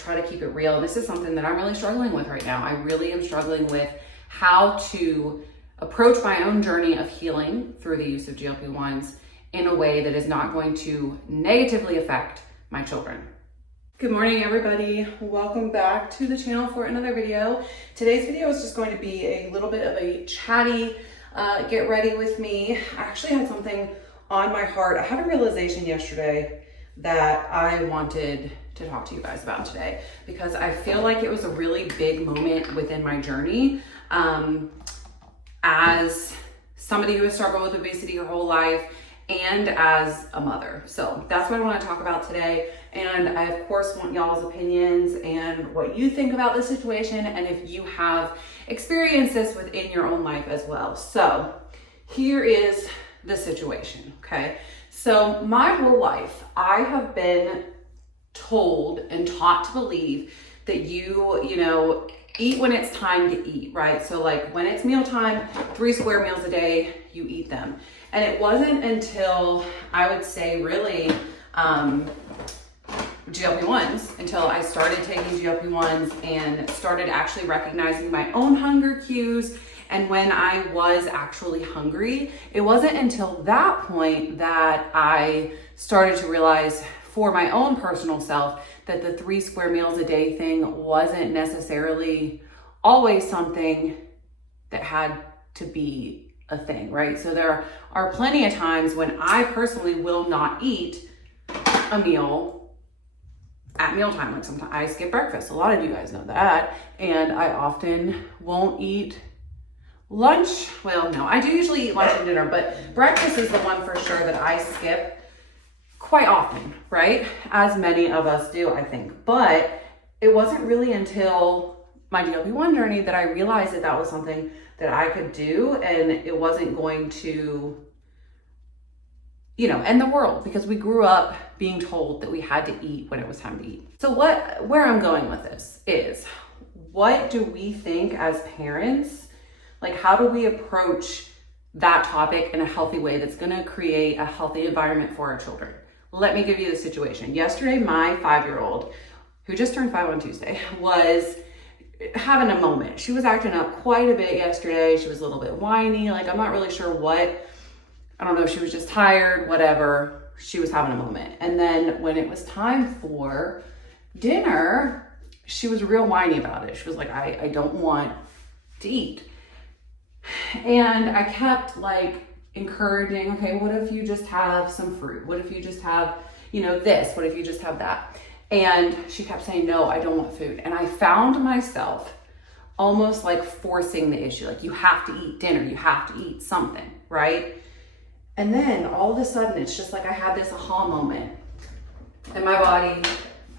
try to keep it real. And this is something that I'm really struggling with right now. I really am struggling with how to approach my own journey of healing through the use of GLP-1s in a way that is not going to negatively affect my children. Good morning, everybody. Welcome back to the channel for another video. Today's video is just going to be a little bit of a chatty, get ready with me. I actually had something on my heart. I had a realization yesterday that I wanted to talk to you guys about today because I feel like it was a really big moment within my journey as somebody who has struggled with obesity her whole life and as a mother. So that's what I want to talk about today. And I of course want y'all's opinions and what you think about the situation and if you have experienced this within your own life as well. So here is the situation, okay? So my whole life, I have been told and taught to believe that you know, eat when it's time to eat, right? So like when it's mealtime, 3 square meals a day, you eat them. And it wasn't until I would say really GLP-1s, until I started taking GLP-1s and started actually recognizing my own hunger cues. And when I was actually hungry, it wasn't until that point that I started to realize for my own personal self that the 3 square meals a day thing wasn't necessarily always something that had to be a thing, right? So there are plenty of times when I personally will not eat a meal at mealtime. Like sometimes I skip breakfast. A lot of you guys know that. And I often won't eat lunch. Well, no, I do usually eat lunch and dinner, but breakfast is the one for sure that I skip quite often, right? As many of us do, I think. But it wasn't really until my GLP-1 journey that I realized that that was something that I could do and it wasn't going to, you know, end the world, because we grew up being told that we had to eat when it was time to eat. So where I'm going with this is, what do we think as parents? Like, how do we approach that topic in a healthy way that's gonna create a healthy environment for our children? Let me give you the situation. Yesterday, my 5-year-old, who just turned 5 on Tuesday, was having a moment. She was acting up quite a bit yesterday. She was a little bit whiny. Like, I'm not really sure what. I don't know if she was just tired, whatever. She was having a moment. And then when it was time for dinner, she was real whiny about it. She was like, I don't want to eat. And I kept like encouraging, okay, what if you just have some fruit? What if you just have, you know, this? What if you just have that? And she kept saying, no, I don't want food. And I found myself almost like forcing the issue. Like, you have to eat dinner. You have to eat something, right? And then all of a sudden, it's just like I had this aha moment. And my body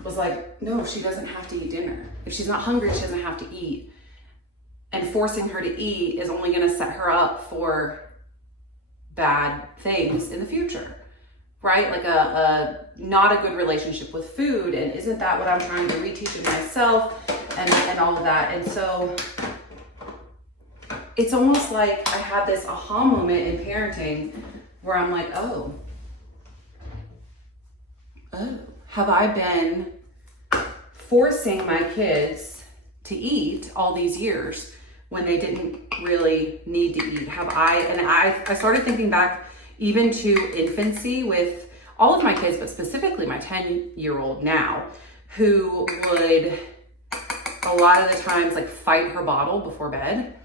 was like, no, she doesn't have to eat dinner. If she's not hungry, she doesn't have to eat. And forcing her to eat is only going to set her up for bad things in the future, right? Like a not a good relationship with food. And isn't that what I'm trying to reteach in myself and all of that? And so it's almost like I had this aha moment in parenting where I'm like, oh, have I been forcing my kids to eat all these years when they didn't really need to eat? I started thinking back even to infancy with all of my kids, but specifically my 10-year-old now, who would a lot of the times like fight her bottle before bed.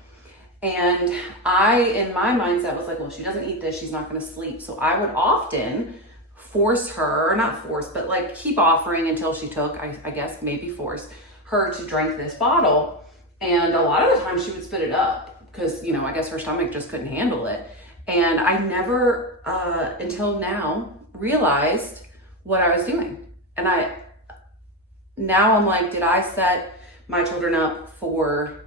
And I, in my mindset, was like, well, she doesn't eat this, she's not gonna sleep. So I would often force her, or not force, but like keep offering until she took, I guess maybe force her to drink this bottle. And a lot of the time she would spit it up because, you know, I guess her stomach just couldn't handle it. And I never, until now, realized what I was doing. And now I'm like, did I set my children up for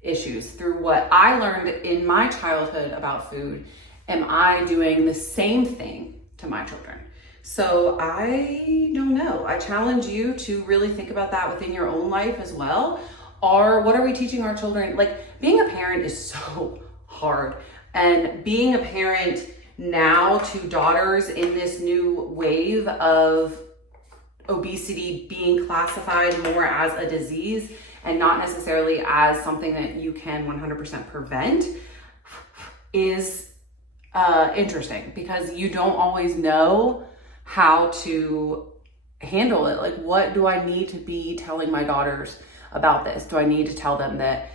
issues through what I learned in my childhood about food? Am I doing the same thing to my children? So I don't know. I challenge you to really think about that within your own life as well. Or what are we teaching our children? Like, being a parent is so hard. And being a parent now to daughters in this new wave of obesity being classified more as a disease and not necessarily as something that you can 100% prevent is interesting, because you don't always know how to handle it. Like, what do I need to be telling my daughters about this? Do I need to tell them that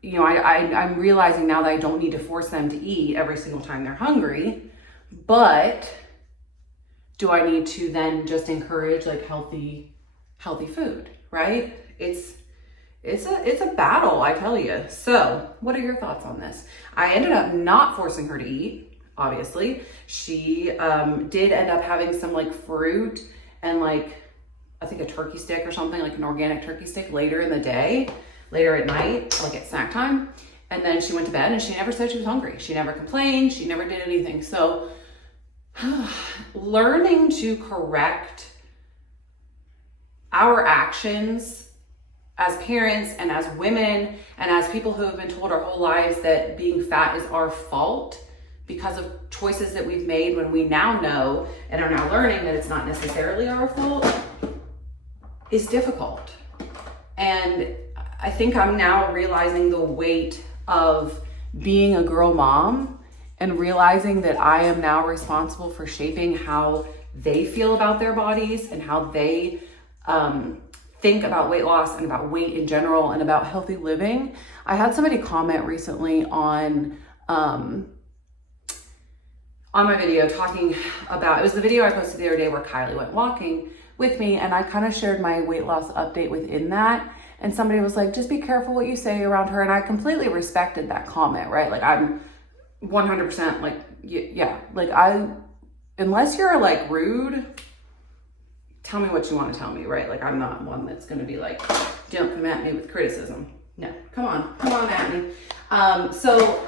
you know, I'm realizing now that I don't need to force them to eat every single time they're hungry, but do I need to then just encourage like healthy food, right? It's a battle, I tell you. So what are your thoughts on this? I ended up not forcing her to eat, obviously. She did end up having some like fruit and like, I think a turkey stick or something, like an organic turkey stick later in the day, later at night, like at snack time. And then she went to bed and she never said she was hungry. She never complained. She never did anything. So learning to correct our actions as parents and as women and as people who have been told our whole lives that being fat is our fault because of choices that we've made, when we now know and are now learning that it's not necessarily our fault, is difficult. And I think I'm now realizing the weight of being a girl mom and realizing that I am now responsible for shaping how they feel about their bodies and how they think about weight loss and about weight in general and about healthy living. I had somebody comment recently on my video talking about, it was the video I posted the other day where Kylie went walking with me, and I kind of shared my weight loss update within that. And somebody was like, just be careful what you say around her. And I completely respected that comment, right? Like, I'm 100% like, yeah, like unless you're like rude, tell me what you want to tell me, right? Like, I'm not one that's going to be like, don't come at me with criticism. No, come on at me. So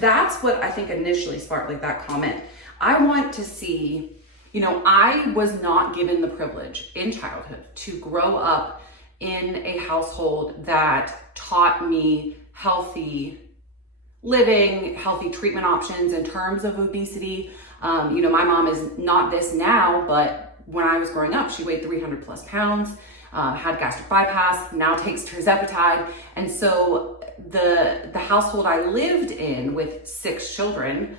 that's what I think initially sparked like that comment. I want to see, you know, I was not given the privilege in childhood to grow up in a household that taught me healthy living, healthy treatment options in terms of obesity. You know, my mom is not this now, but when I was growing up, she weighed 300 plus pounds, had gastric bypass, now takes tirzepatide. And so the household I lived in with 6 children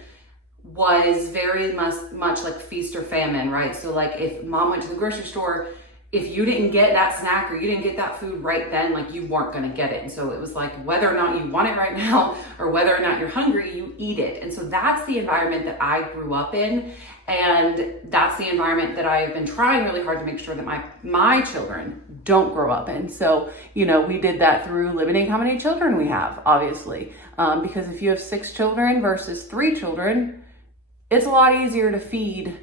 was very much like feast or famine, right? So like if mom went to the grocery store, if you didn't get that snack or you didn't get that food right then, like you weren't gonna get it. And so it was like, whether or not you want it right now or whether or not you're hungry, you eat it. And so that's the environment that I grew up in. And that's the environment that I've been trying really hard to make sure that my children don't grow up in. So, you know, we did that through limiting how many children we have, obviously. Because if you have 6 children versus 3 children, it's a lot easier to feed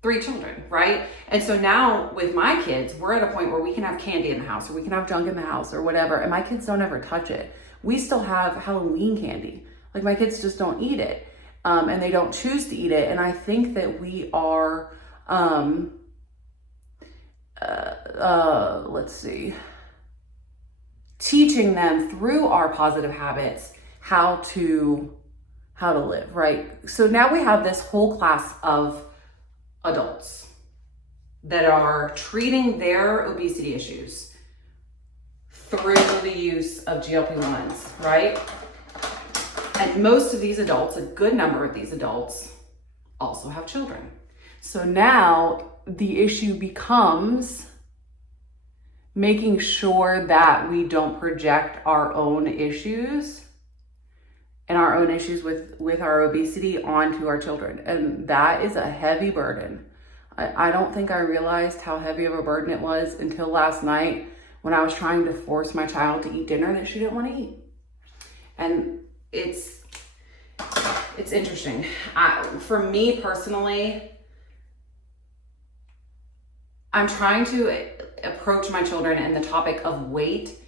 3 children, right? And so now with my kids, we're at a point where we can have candy in the house or we can have junk in the house or whatever, and my kids don't ever touch it. We still have Halloween candy. Like, my kids just don't eat it, and they don't choose to eat it. And I think that we are, teaching them through our positive habits how to live, right? So now we have this whole class of adults that are treating their obesity issues through the use of GLP-1s, right? And most of these adults, a good number of these adults, also have children. So now the issue becomes making sure that we don't project our own issues and our own issues with our obesity onto our children. And that is a heavy burden. I don't think I realized how heavy of a burden it was until last night when I was trying to force my child to eat dinner that she didn't want to eat. And it's interesting. For me personally, I'm trying to approach my children and the topic of weight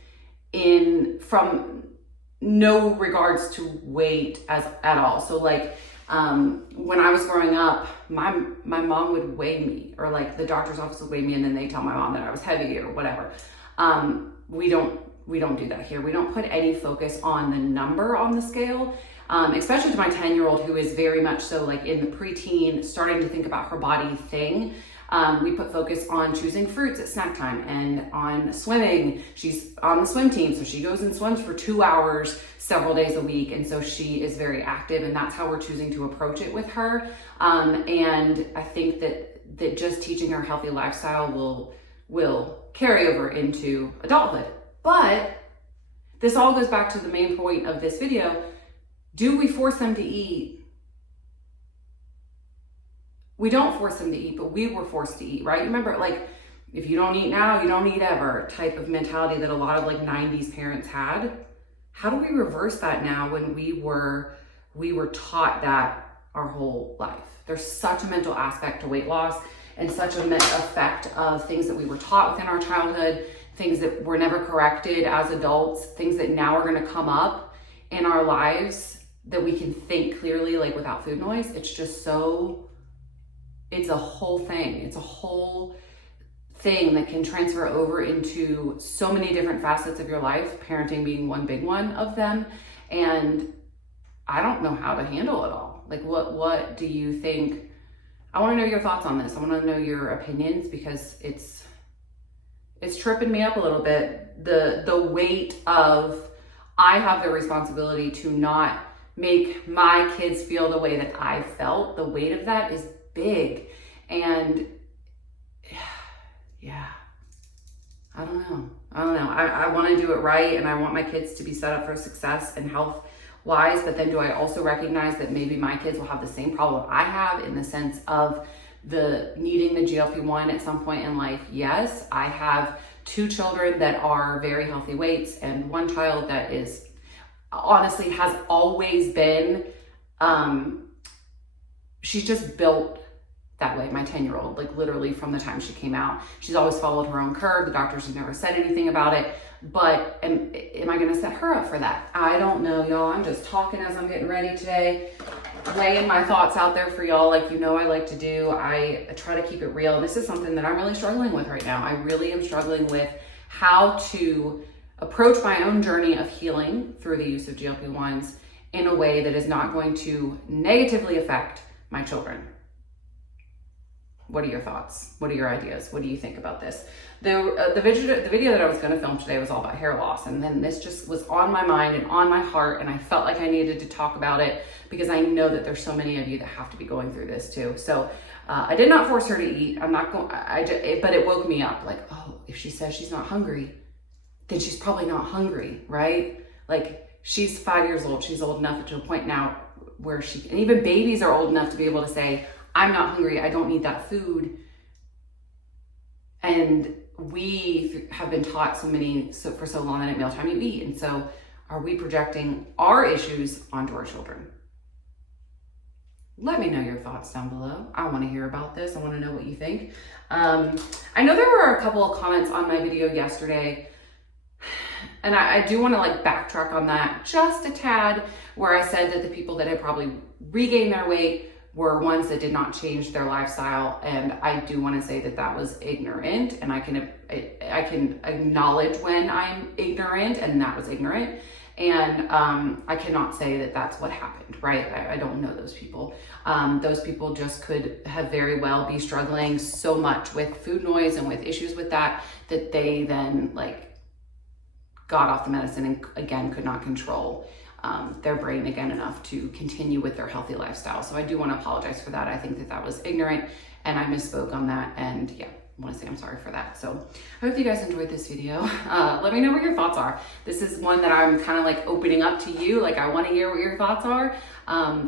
from no regards to weight at all. So like, when I was growing up, my mom would weigh me, or like the doctor's office would weigh me and then they tell my mom that I was heavy or whatever. We don't do that here. We don't put any focus on the number on the scale. especially to my 10-year-old who is very much so like in the preteen, starting to think about her body thing. We put focus on choosing fruits at snack time and on swimming. She's on the swim team, so she goes and swims for 2 hours several days a week. And so she is very active, and that's how we're choosing to approach it with her. And I think that just teaching her healthy lifestyle will carry over into adulthood. But this all goes back to the main point of this video. Do we force them to eat? We don't force them to eat, but we were forced to eat, right? Remember, like, if you don't eat now, you don't eat ever type of mentality that a lot of like 90s parents had. How do we reverse that now when we were taught that our whole life? There's such a mental aspect to weight loss and such a effect of things that we were taught within our childhood, things that were never corrected as adults, things that now are gonna come up in our lives that we can think clearly, like without food noise. It's just so, it's a whole thing. It's a whole thing that can transfer over into so many different facets of your life, parenting being one big one of them. And I don't know how to handle it all. Like, what do you think? I want to know your thoughts on this. I want to know your opinions, because it's tripping me up a little bit. The weight of, I have the responsibility to not make my kids feel the way that I felt. The weight of that is big. And yeah, I don't know. I want to do it right, and I want my kids to be set up for success and health wise, but then do I also recognize that maybe my kids will have the same problem I have, in the sense of the needing the GLP-1 at some point in life? Yes, I have 2 children that are very healthy weights, and 1 child that is honestly has always been, she's just built that way. My 10-year-old, like literally from the time she came out, she's always followed her own curve. The doctors have never said anything about it. But am I going to set her up for that? I don't know, y'all. I'm just talking as I'm getting ready today, laying my thoughts out there for y'all, like, you know, I like to do. I try to keep it real. And this is something that I'm really struggling with right now. I really am struggling with how to approach my own journey of healing through the use of GLP-1s in a way that is not going to negatively affect my children. What are your thoughts? What are your ideas? What do you think about this? The video that I was going to film today was all about hair loss, and then this just was on my mind and on my heart, and I felt like I needed to talk about it because I know that there's so many of you that have to be going through this too. So I did not force her to eat. I'm not going. But it woke me up. Like, oh, if she says she's not hungry, then she's probably not hungry, right? Like, she's 5 years old. She's old enough to a point now where and even babies are old enough to be able to say, I'm not hungry, I don't need that food. And we have been taught for so long that at mealtime you eat. And so are we projecting our issues onto our children? Let me know your thoughts down below. I want to hear about this. I want to know what you think. I know there were a couple of comments on my video yesterday, and I do want to like backtrack on that just a tad, where I said that the people that had probably regained their weight were ones that did not change their lifestyle. And I do want to say that that was ignorant, and I can acknowledge when I'm ignorant, and that was ignorant. And I cannot say that that's what happened, right? I don't know those people. Those people just could have very well be struggling so much with food noise and with issues with that they then like got off the medicine and again could not control their brain again enough to continue with their healthy lifestyle. So I do want to apologize for that. I think that that was ignorant, and I misspoke on that. And yeah, I want to say I'm sorry for that. So I hope you guys enjoyed this video. Let me know what your thoughts are. This is one that I'm kind of like opening up to you. Like, I want to hear what your thoughts are.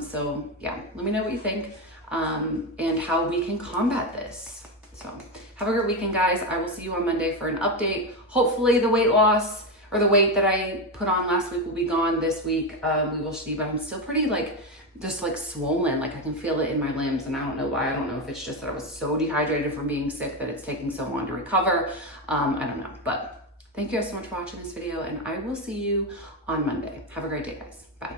So yeah, let me know what you think and how we can combat this. So have a great weekend, guys. I will see you on Monday for an update. Hopefully the weight loss or the weight that I put on last week will be gone this week. We will see, but I'm still pretty just swollen. Like, I can feel it in my limbs, and I don't know why. I don't know if it's just that I was so dehydrated from being sick that it's taking so long to recover. I don't know, but thank you guys so much for watching this video, and I will see you on Monday. Have a great day, guys. Bye.